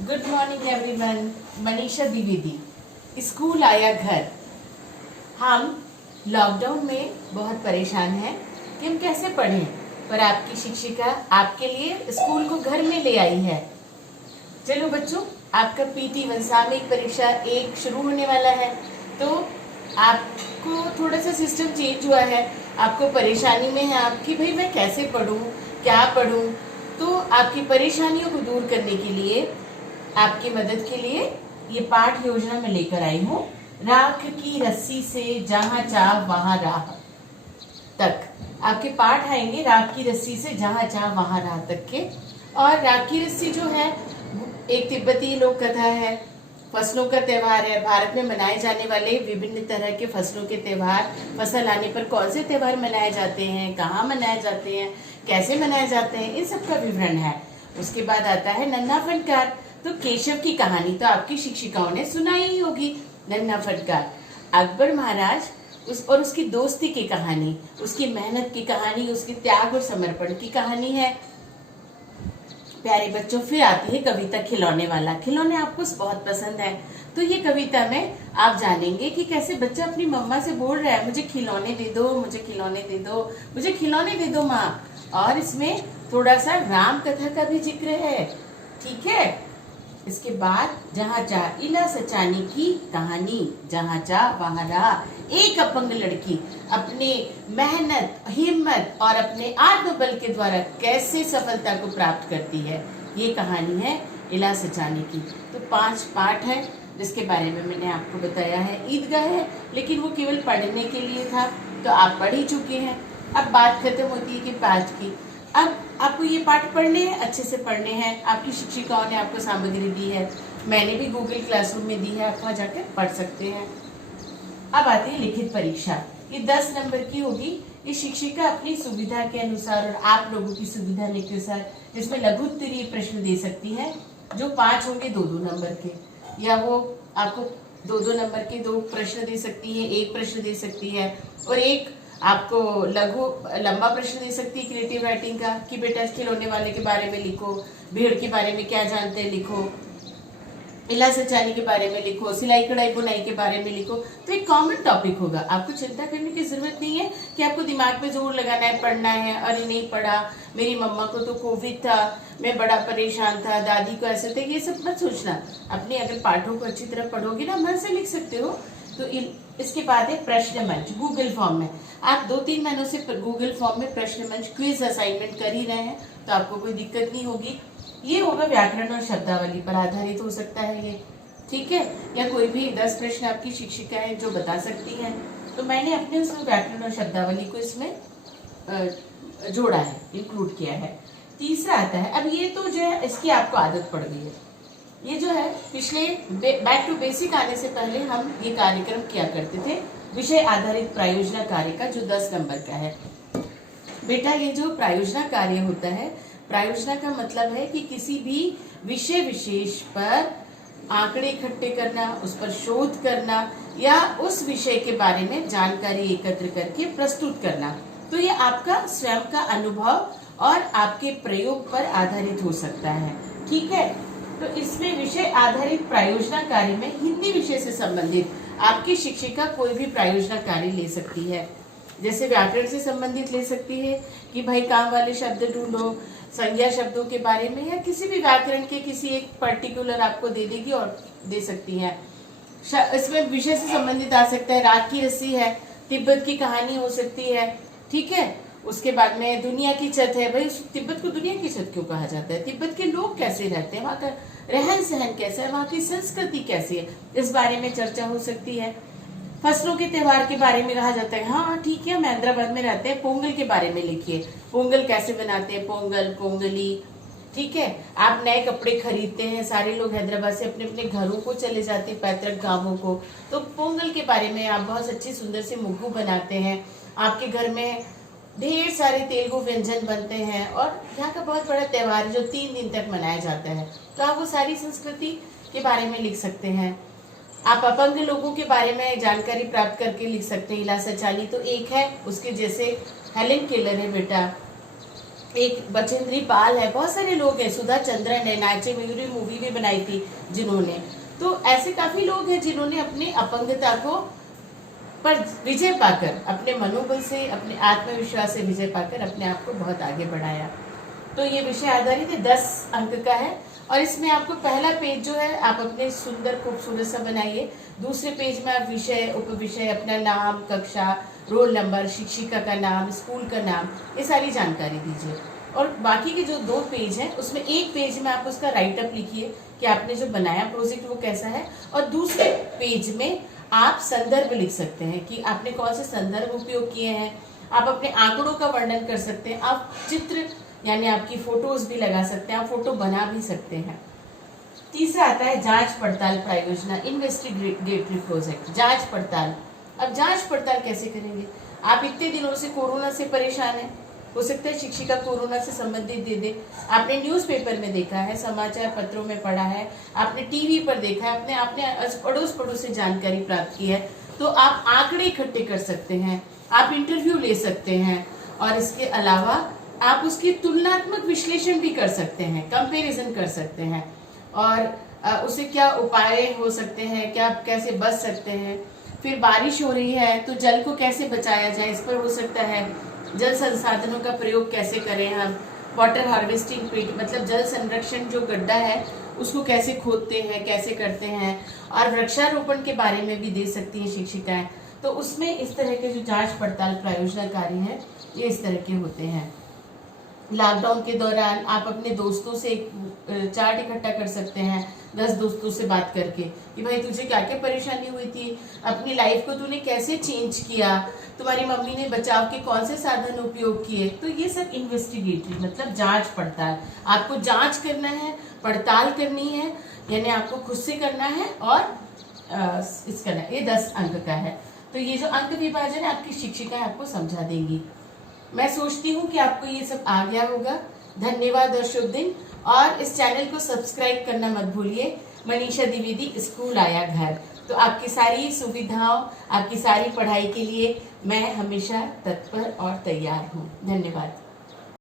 Good morning everyone. Manisha Dwivedi. School आया घर। हम लॉकडाउन में बहुत परेशान हैं कि हम कैसे पढ़ें, पर आपकी शिक्षिका आपके लिए स्कूल को घर में ले आई है। चलो बच्चों, आपका PT1 सामयिक परीक्षा 1 शुरू होने वाला है, तो आपको थोड़ा सा सिस्टम चेंज हुआ है। आपको परेशानी में है आपकी, भाई मैं कैसे पढूं, क्या पढूं। तो आपकी परेशानियों को दूर करने के लिए, आपकी मदद के लिए ये पाठ योजना में लेकर आई हूँ। राख की रस्सी से जहां चाह वहां राह तक आपके पाठ आएंगे। राख की रस्सी से जहां चाह वहां राह तक के। और राख की रस्सी जो है एक तिब्बती लोक कथा है, फसलों का त्योहार है। भारत में मनाए जाने वाले विभिन्न तरह के फसलों के त्योहार, फसल आने पर कौन से त्योहार मनाए जाते हैं, कहाँ मनाए जाते हैं, कैसे मनाए जाते हैं, इन सब का विवरण है। उसके बाद आता है नन्हा फनकार। तो केशव की कहानी तो आपकी शिक्षिकाओं ने सुनाई ही होगी। नन्हा फनकार अकबर महाराज और उसकी दोस्ती की कहानी, उसकी मेहनत की कहानी, उसकी त्याग और समर्पण की कहानी है। प्यारे बच्चों, फिर आती है कविता खिलौने वाला। खिलौने आपको बहुत पसंद है, तो ये कविता में आप जानेंगे कि कैसे बच्चा अपनी मम्मा से बोल रहा है, मुझे खिलौने दे दो, मुझे खिलौने दे दो, मुझे खिलौने दे दो माँ। और इसमें थोड़ा सा राम कथा का भी जिक्र है, ठीक है। इसके बाद जहाँ चाह इला सचानी की कहानी, जहाँ चाह वहां राह। एक अपंग लड़की अपने मेहनत, हिम्मत और अपने आत्मबल के द्वारा कैसे सफलता को प्राप्त करती है, ये कहानी है इला सचानी की। तो 5 पाठ है जिसके बारे में मैंने आपको बताया है। ईदगाह है, लेकिन वो केवल पढ़ने के लिए था, तो आप पढ़ ही चुके हैं। अब बात खत्म होती है कि पाठ की। अब आपको ये पाठ पढ़ने हैं, अच्छे से पढ़ने हैं। आपकी शिक्षिकाओं ने आपको सामग्री दी है, मैंने भी गूगल क्लासरूम में दी है, आप वहाँ जाकर पढ़ सकते हैं। अब आती है लिखित परीक्षा। ये 10 नंबर की होगी। ये शिक्षिका अपनी सुविधा के अनुसार और आप लोगों की सुविधा के अनुसार इसमें लघु उत्तरीय प्रश्न दे सकती है, जो 5 होंगे 2-2 नंबर के, या वो आपको 2-2 नंबर के 2 प्रश्न दे सकती है, 1 प्रश्न दे सकती है, और एक आपको लंबा प्रश्न दे सकती है क्रिएटिव राइटिंग का, कि बेटा खिलौने वाले के बारे में लिखो, भेड़ के बारे में क्या जानते हैं लिखो, इला सचानी के बारे में लिखो, सिलाई कढ़ाई बुनाई के बारे में लिखो। तो एक कॉमन टॉपिक होगा, आपको चिंता करने की जरूरत नहीं है कि आपको दिमाग में जोर लगाना है, पढ़ना है। अरे नहीं पढ़ा, मेरी मम्मा को तो कोविड था, मैं बड़ा परेशान था, दादी को ऐसे थे, ये सब मत सोचना। अपने अगर पाठों को अच्छी तरह पढ़ोगे ना, मन से लिख सकते हो। तो इसके बाद है प्रश्न मंच। गूगल फॉर्म में आप 2-3 महीनों से गूगल फॉर्म में प्रश्न मंच क्विज असाइनमेंट कर ही रहे हैं, तो आपको कोई दिक्कत नहीं होगी। ये होगा व्याकरण और शब्दावली पर आधारित हो सकता है ये, ठीक है। या कोई भी 10 प्रश्न आपकी शिक्षिकाएं जो बता सकती हैं, तो मैंने अपने उसमें व्याकरण और शब्दावली को इसमें जोड़ा है, इंक्लूड किया है। तीसरा आता है, अब ये तो जो है इसकी आपको आदत पड़ गई है। ये जो है पिछले बैक टू बेसिक आने से पहले हम ये कार्यक्रम किया करते थे, विषय आधारित प्रायोजना कार्य का, जो 10 नंबर का है। बेटा ये जो प्रायोजना कार्य होता है, प्रायोजना का मतलब है कि किसी भी विषय विशेष पर आंकड़े इकट्ठे करना, उस पर शोध करना, या उस विषय के बारे में जानकारी एकत्र करके प्रस्तुत करना। तो ये आपका स्वयं का अनुभव और आपके प्रयोग पर आधारित हो सकता है, ठीक है। तो इसमें विषय आधारित प्रायोजना कार्य में हिंदी विषय से संबंधित आपकी शिक्षिका कोई भी प्रायोजना कार्य ले सकती है। जैसे व्याकरण से संबंधित ले सकती है कि भाई काम वाले शब्द ढूंढो, संज्ञा शब्दों के बारे में, या किसी भी व्याकरण के किसी एक पर्टिकुलर आपको दे देगी और दे सकती है। इसमें विषय से संबंधित आ सकता है, राख की रस्सी है, तिब्बत की कहानी हो सकती है, ठीक है। उसके बाद में दुनिया की छत है। भाई तिब्बत को दुनिया की छत क्यों कहा जाता है, तिब्बत के लोग कैसे रहते हैं, वहाँ का रहन सहन कैसा है, वहाँ की संस्कृति कैसी है, इस बारे में चर्चा हो सकती है। फसलों के त्योहार के बारे में कहा जाता है, हाँ ठीक है, हम हैदराबाद में रहते हैं, पोंगल के बारे में लिखिए, पोंगल कैसे बनाते हैं, पोंगल, पोंगली, ठीक है। आप नए कपड़े खरीदते हैं, सारे लोग हैदराबाद से अपने अपने घरों को चले जाते हैं, पैतृक गांवों को, तो पोंगल के बारे में आप बहुत अच्छी सुंदर से मुग्गू बनाते हैं। आपके घर में ढेर सारे तेलुगु व्यंजन बनते हैं, और यहाँ का बहुत बड़ा त्योहार जो 3 दिन तक मनाया जाता है, तो आप वो सारी संस्कृति के बारे में लिख सकते हैं। आप अपंग लोगों के बारे में जानकारी प्राप्त करके लिख सकते हैं। इला सचानी तो एक है, उसके जैसे हेलेन केलर है बेटा, एक बचेंद्री पाल है, बहुत सारे लोग हैं, सुधा चंद्रन है, नाचे मयूरी मूवी भी बनाई थी जिन्होंने। तो ऐसे काफी लोग हैं जिन्होंने अपने अपंगता को पर विजय पाकर, अपने मनोबल से, अपने आत्मविश्वास से विजय पाकर अपने आप को बहुत आगे बढ़ाया। तो ये विषय आधारित है, 10 अंक का है। और इसमें आपको पहला पेज जो है आप अपने सुंदर खूबसूरत सा बनाइए। दूसरे पेज में आप विषय, उपविषय, अपना नाम, कक्षा, रोल नंबर, शिक्षिका का नाम, स्कूल का नाम, ये सारी जानकारी दीजिए। और बाकी के जो 2 पेज हैं उसमें एक पेज में आप उसका राइट अप लिखिए कि आपने जो बनाया प्रोजेक्ट वो कैसा है। और दूसरे पेज में आप संदर्भ लिख सकते हैं कि आपने कौन से संदर्भ उपयोग किए हैं। आप अपने आंकड़ों का वर्णन कर सकते हैं। आप चित्र यानी आपकी फोटोज भी लगा सकते हैं, आप फोटो बना भी सकते हैं। तीसरा आता है जांच पड़ताल प्रायोजना, इन्वेस्टिगेटरी प्रोजेक्ट, जांच पड़ताल। अब जांच पड़ताल कैसे करेंगे? आप इतने दिनों से कोरोना से परेशान हैं, हो सकता है शिक्षिका कोरोना से संबंधित दे दे। आपने न्यूज़पेपर में देखा है, समाचार पत्रों में पढ़ा है, आपने टीवी पर देखा है, आपने अड़ोस पड़ोस से जानकारी प्राप्त की है। तो आप आंकड़े इकट्ठे कर सकते हैं, आप इंटरव्यू ले सकते हैं, और इसके अलावा आप उसकी तुलनात्मक विश्लेषण भी कर सकते हैं, कंपैरिजन कर सकते हैं, और उसे क्या उपाय हो सकते हैं, क्या कैसे बच सकते हैं। फिर बारिश हो रही है तो जल को कैसे बचाया जाए, इस पर हो सकता है। जल संसाधनों का प्रयोग कैसे करें हम, वाटर हार्वेस्टिंग पिट मतलब जल संरक्षण जो गड्ढा है उसको कैसे खोदते हैं, कैसे करते हैं। और वृक्षारोपण के बारे में भी दे सकती हैं शिक्षिकाएं। तो उसमें इस तरह के जो जांच पड़ताल प्रायोजना कार्य है ये इस तरह के होते हैं। लॉकडाउन के दौरान आप अपने दोस्तों से एक चार्ट इकट्ठा कर सकते हैं, 10 दोस्तों से बात करके कि भाई तुझे क्या क्या परेशानी हुई थी, अपनी लाइफ को तूने कैसे चेंज किया, तुम्हारी मम्मी ने बचाव के कौन से साधन उपयोग किए। तो ये सब इन्वेस्टिगेटरी मतलब जांच पड़ताल। आपको जांच करना है, पड़ताल करनी है, यानी आपको खुद से करना है और इसका ये 10 अंक का है। तो ये जो अंक विभाजन है आपकी शिक्षिकाएं आपको समझा देंगी। मैं सोचती हूँ कि आपको ये सब आ गया होगा। धन्यवाद और शुभ दिन। और इस चैनल को सब्सक्राइब करना मत भूलिए। मनीषा द्विवेदी, स्कूल आया घर। तो आपकी सारी सुविधाओं, आपकी सारी पढ़ाई के लिए मैं हमेशा तत्पर और तैयार हूँ। धन्यवाद।